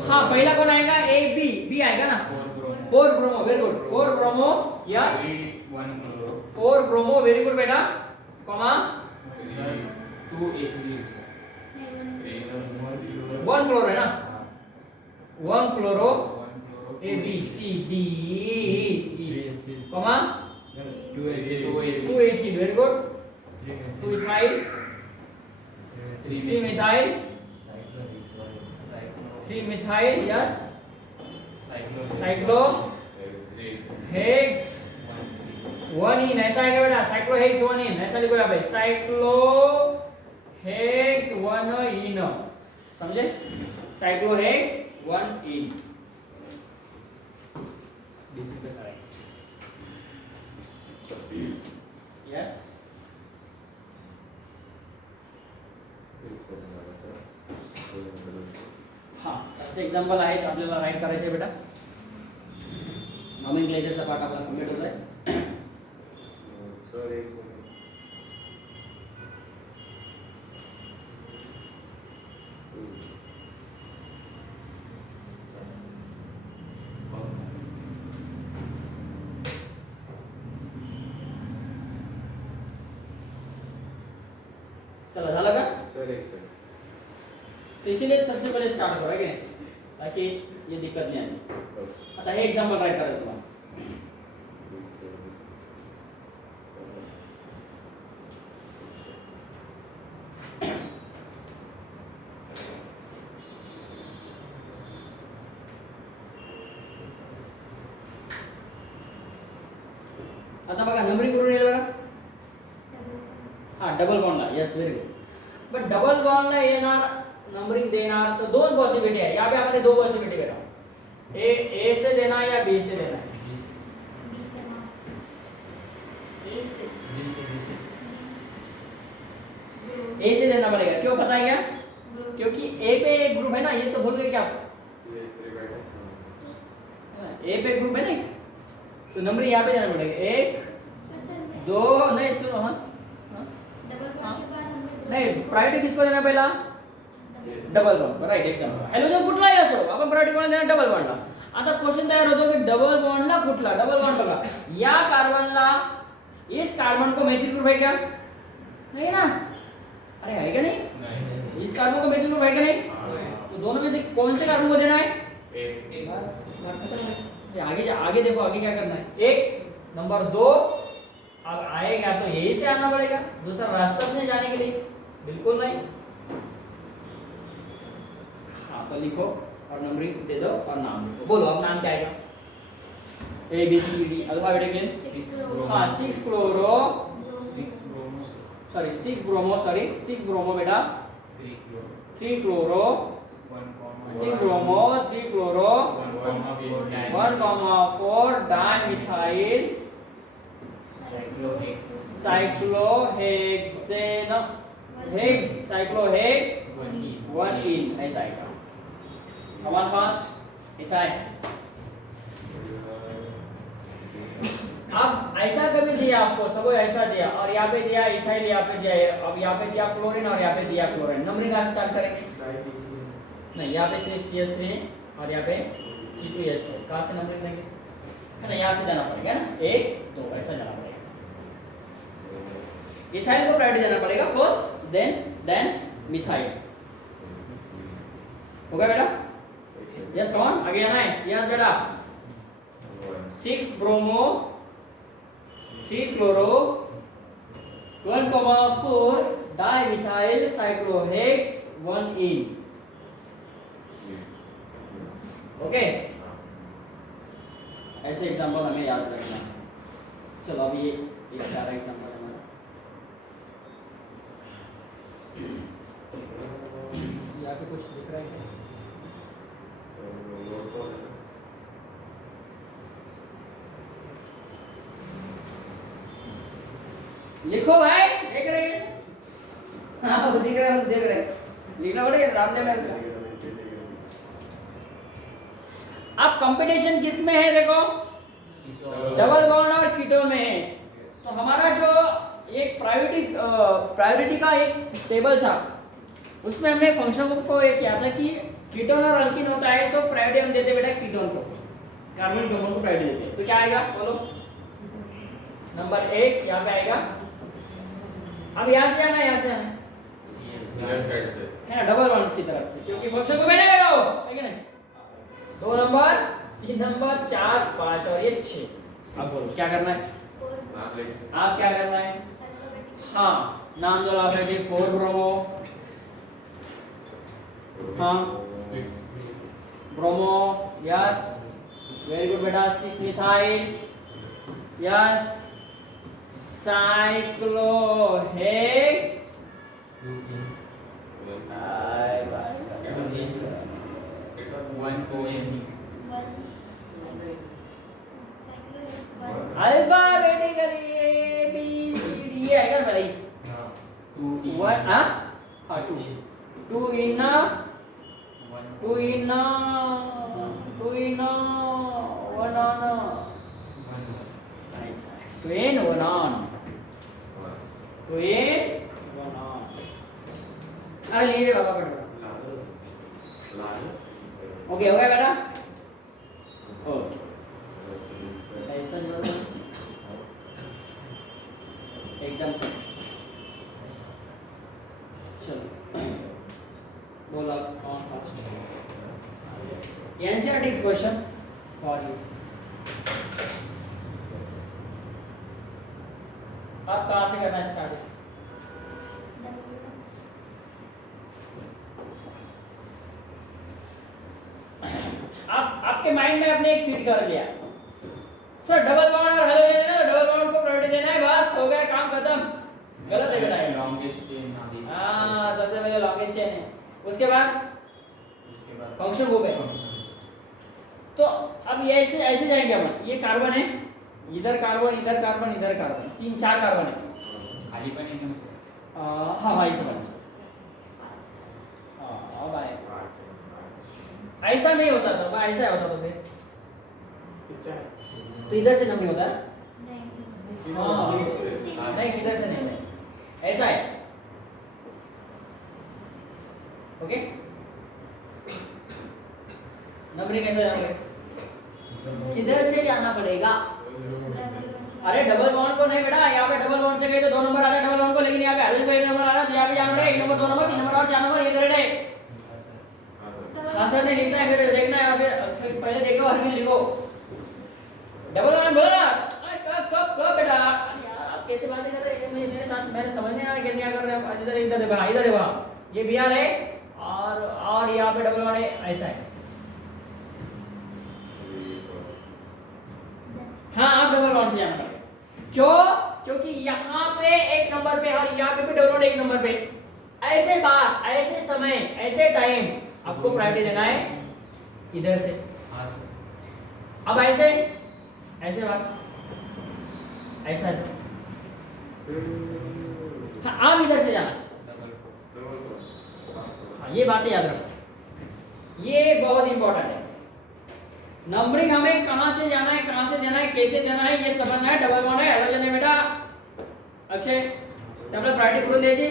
हाँ, पहला कौन आएगा, ए बी, बी आएगा ना, 4 bromo, very good, 4 bromo, yes, 4 bromo, very good बेटा, कॉमा 1 क्लोरो है ना, 1 chloro, A B C D E, comma 2 ethene, very good, 2 ethyl, 3 methyl, 3 methyl, yes, cyclo hex 1 ene, ऐसा आएगा बेटा, साइक्लो हेक्स 1 इन, ऐसा लिखो यहाँ पे, साइक्लो हेक्स 1 इन, समझे, साइक्लो हेक्स 1 इन। यस, हाँ, असे एक्झाम्पल आहेत आपल्याला राईट करायचे आहे बेटा। नॉमेनक्लेचरचा पार्ट आपला कंप्लीट होत आहे। सर एक सेकंड, चला, झालं का? सर एक सेकंड, तो इसीलिए सबसे पहले स्टार्ट करो, है कि नहीं, ताकि ये दिक्कत नहीं आए। आता हे एग्जांपल राईट करायचं तुम्हाला। आता बघा नंबरिंग करून येईल बघा, हाँ डबल बॉन्डला, yes, very good. But double बॉन्डला येणार नंबरिंग देणार तो 2 पॉसिबिलिटी है, यहाँ पे हमारे 2 पॉसिबिलिटी बेटा, ए से देना या बी से देना है। ए से देना पड़ेगा, क्यों पता है क्या, क्योंकि ए पे एक ग्रुप है ना, ये तो भूल गए क्या आप, ए पे ग्रुप है ना एक, तो नंबर यहाँ पे जाना पड़ेगा, 1 2, नहीं सुनो, हाँ नहीं, प्रायोरिटी किसको देना पहला, डबल बॉन्ड, राईट, एकदम हॅलोजन कुठलाही असो, आपण प्रायोरिटी कोणाला देणार, डबल बॉन्डला। आता क्वेश्चन तयार होतो की डबल बॉन्डला कुठला, डबल बॉन्ड बघा, या कार्बनला, इस कार्बन को मेथिल ग्रुप है क्या, नहीं ना, अरे है क्या नहीं, इस कार्बन को मेथिल ग्रुप है क्या नहीं, तो दोनों में से कौन से कार्बन को देना है, बस आगे देखो, आगे क्या करना है, 1 नंबर 2, अब आएगा तो यही से आना पड़ेगा, दूसरा रास्ता नहीं जाने के लिए, बिल्कुल नहीं। हाँ, तो लिखो और नंबरिंग दे दो और नाम लिखो, बोलो अब नाम क्या आएगा, A B C D alphabetically 6 chloro sorry 6 bromo बेटा 3 chloro 6 bromo 3 chloro 1,4 dimethyl cyclohexane साइक्लोहेक्स 1 ene ऐसा आएगा। कमान फास्ट ऐसा है। अब ऐसा कभी दिया आपको सब ऐसा दिया और यहाँ पे दिया इथाइल, यहाँ पे दिया, अब यहाँ पे दिया क्लोरीन और यहाँ पे दिया क्लोरीन, नंबरिंग आज स्टार्ट करेंगे नहीं, यहाँ पे सिर्फ CS3 और यहाँ पे C2H4, कहाँ से नंबरिंग देंगे है ना, यहाँ से जाना पड़ेगा ना, 1 2 ऐसा जाना पड़ेगा। इथाइल को प्रायोरिटी देना पड़ेगा फर्स्ट, देन मिथाइल। हो गया बेटा? यस कौन आगे आना है? यस बेटा 6 ब्रोमो 3 क्लोरो 1,4 डाइमिथाइल साइक्लोहेक्स 1 इन। ओके, ऐसे एग्जांपल हमें याद रखना है। चलो अब ये एक सारा एग्जांपल है हमारा। यहाँ पे कुछ दिख रहा है क्या? लिखो भाई, देख रहे हैं? हाँ वो दिख रहा है, देख रहे हैं, लिखना पड़ेगा रामदेव में उसका। अब कंपटीशन किस में है देखो, डबल बॉन्ड और कीटोन में है। तो हमारा जो एक प्रायोरिटी का एक टेबल था उसमें हमने फंक्शन को ये किया था कि कीटोन और अल्कीन होता है तो प्रायोरिटी हम देते बेटा कीटोन को, कार्बन कंपाउंड को प्रायोरिटी देते हैं। तो क्या आएगा बोलो, नंबर 1 यहाँ पे आएगा। अब यहाँ से आना, यहाँ से आना है ना, डबल बॉन्ड की तरफ से, क्योंकि फंक्शन को मैंने लगाओ है कि नहीं। 2 नंबर 3 नंबर 4 5 और ये 6। अब बोलो क्या करना है, आप क्या करना है? हाँ नाम दो अल्फाबेटिक 4 ब्रोमो, हाँ ब्रोमो, यस वेरी गुड बेटा। 6 methyl, yes साइक्लोहेक्स 1 Koen alphabetically A B C D ये आएगा भाई। 2 हाँ 2 इन 1 on ऐसा 2 in 1 on 2 in 1 on। अरे लीजिए बाबा बेटा, ओके हो गया बेटा, ओके ऐसा जो एकदम से चलो बोला कौन fast NCERT question for you. आप कहाँ से करना स्टार्ट? आपके माइंड में आपने एक फीड कर लिया सर डबल बॉन्ड और हेलोजन है ना, डबल बॉन्ड को प्रायोरिटी देना है, बस हो गया काम खत्म। गलत है बेटा, लॉन्गेस्ट चेन हाँ सबसे पहले लॉन्गेस्ट चेन है, उसके बाद फंक्शन ग्रुप है। तो अब ये ऐसे जाएंगे अपन, ये कार्बन है, इधर कार्बन इधर कार्बन इधर कार्बन, 3-4 कार्बन है खाली पण एकदम से हाँ हाँ इधर बन अब आए। ऐसा नहीं होता था, ऐसा होता था फिर तो इधर से नहीं होता है, नहीं किधर से नहीं है, ऐसा है। ओके नंबरिंग कैसे जाओगे, किधर से जाना पड़ेगा? अरे डबल बॉन्ड को नहीं बेटा, यहाँ पे डबल बॉन्ड से गए तो 2 नंबर आ रहा है डबल बॉन्ड को, लेकिन यहाँ पे हाइड्रोजन का 1 नंबर आ रहा है तो यहाँ पे जाना पड़ेगा 1 नंबर 2 नंबर 3 नंबर और 4 नंबर, ये करेक्ट है। हाँ सर नहीं लिखना है, फिर देखना है, फिर पहले देखो और फिर लिखो। डबल बॉन्ड बोला ना, कब बेटा यार आप कैसे बातें कर रहे हैं मेरे साथ, मेरे समझ नहीं आ रहा कैसे क्या कर रहे हैं। इधर देखो ये बिहार है और यहाँ पे डबल बॉन्ड है, ऐसा है। हाँ आप डबल बाउंड से जाना पड़ेगा। क्यों? क्योंकि यहाँ पे एक नंबर पे और यहाँ पे भी डबल बाउंड एक नंबर पे, ऐसे बार, ऐसे समय, ऐसे टाइम आपको प्रायोरिटी देना है इधर से। अब ऐसे ऐसे बात ऐसा है। हाँ आप इधर से जाना। हाँ ये बातें याद रखो, ये बहुत इंपॉर्टेंट है। नंबरिंग हमें कहाँ से जाना है, कहाँ से देना है, कैसे देना है, ये समझना है। डबल बाउंड है, हेलोजन है बेटा अक्षय, तब तक प्रायोरिटी खोल दीजिए,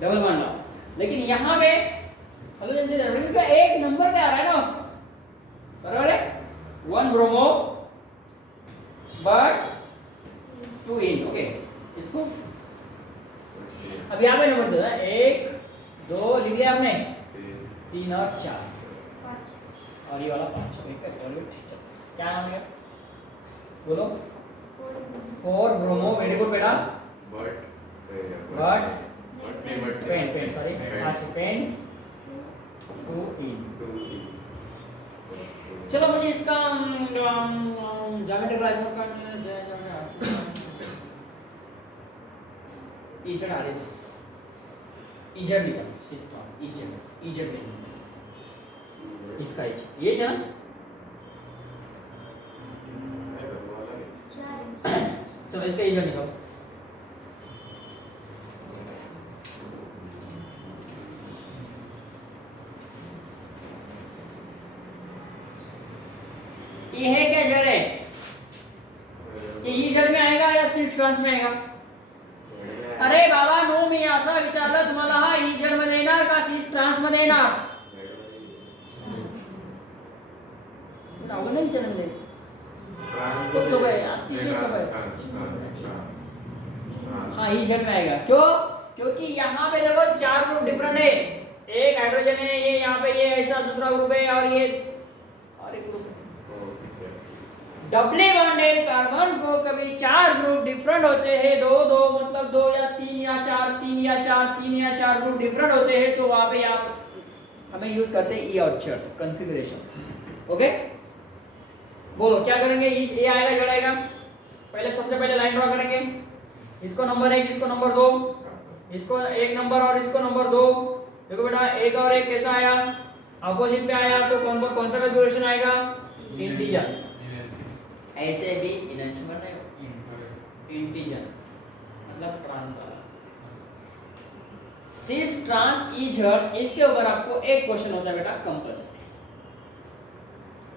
डबल बाउंड लाओ। लेकिन यहाँ पे हेलोजन से देना, क्योंकि एक नंबर पे आ रहा है ना, बराबर है। 1 ब्रोमो बट 2 इन, ओके। इसको अब यहाँ पे नंबर दे रहा है, 1 2 लिख लिया आपने, 3 और 4 5 और ये वाला 5। क्या नाम है बोलो? 4 ब्रोमो, वेरी गुड बेटा। बट पेन सॉरी, पेन 2 इन। चलो मुझे इसका ज्योमेट्री क्लास का इजेड आरएस इजेड निकल सिस्टम इजेड बेसिक इसका ये चला। चलो इसका इजेड निकालो। ये है क्या जड़ है? ये ई जड़ में आएगा या सिर्फ ट्रांस में आएगा? अरे बाबा नो मी असा विचारला तुम्हाला, हा ई जड़ मध्ये येणार का सिस ट्रांस मध्ये येणार? अवघड विचारले, खूप सोपं आहे, अतिशय सोपं आहे। हाँ ई जड़ में आएगा। क्यों? क्योंकि यहाँ पे देखो 4 ग्रुप डिफरेंट है, एक हाइड्रोजन है, ये यहाँ पे ये ऐसा दूसरा ग्रुप है और ये और एक ग्रुप। डबली बॉन्डेड कार्बन को कभी 4 ग्रुप डिफरेंट होते हैं, 2 मतलब 2 या 3 या 4, 3 या 4, 3 या 4 ग्रुप डिफरेंट होते हैं, तो वहां पे आप हमें यूज करते हैं ई और जड़ कॉन्फ़िगरेशंस। ओके बोलो क्या करेंगे? ये आएगा जड़ आएगा। पहले सबसे पहले लाइन ड्रॉ करेंगे, इसको नंबर 1, इसको नंबर 2, इसको 1 नंबर और इसको नंबर 2। देखो बेटा 1 और 1 कैसा आया? अपोजिट पे आया, तो कौन सा कॉन्फ़िगरेशन आएगा? इंटीजर। ऐसे भी इलेक्शन करना है, इंटीजर मतलब ट्रांस वाला। सिस ट्रांस इजर, इसके ऊपर आपको एक क्वेश्चन होता है बेटा कंपल्सरी,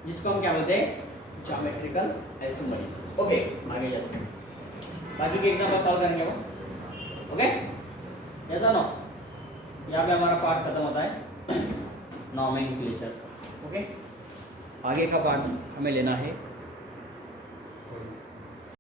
जिसको हम क्या बोलते हैं? Geometrical isomerism. ओके आगे जाते हैं, बाकी के एग्जाम्पल सॉल्व करेंगे वो। ओके ऐसा नो, यहाँ पे हमारा पार्ट खत्म होता है नॉमेनक्लेचर का। ओके आगे का पार्ट हमें लेना है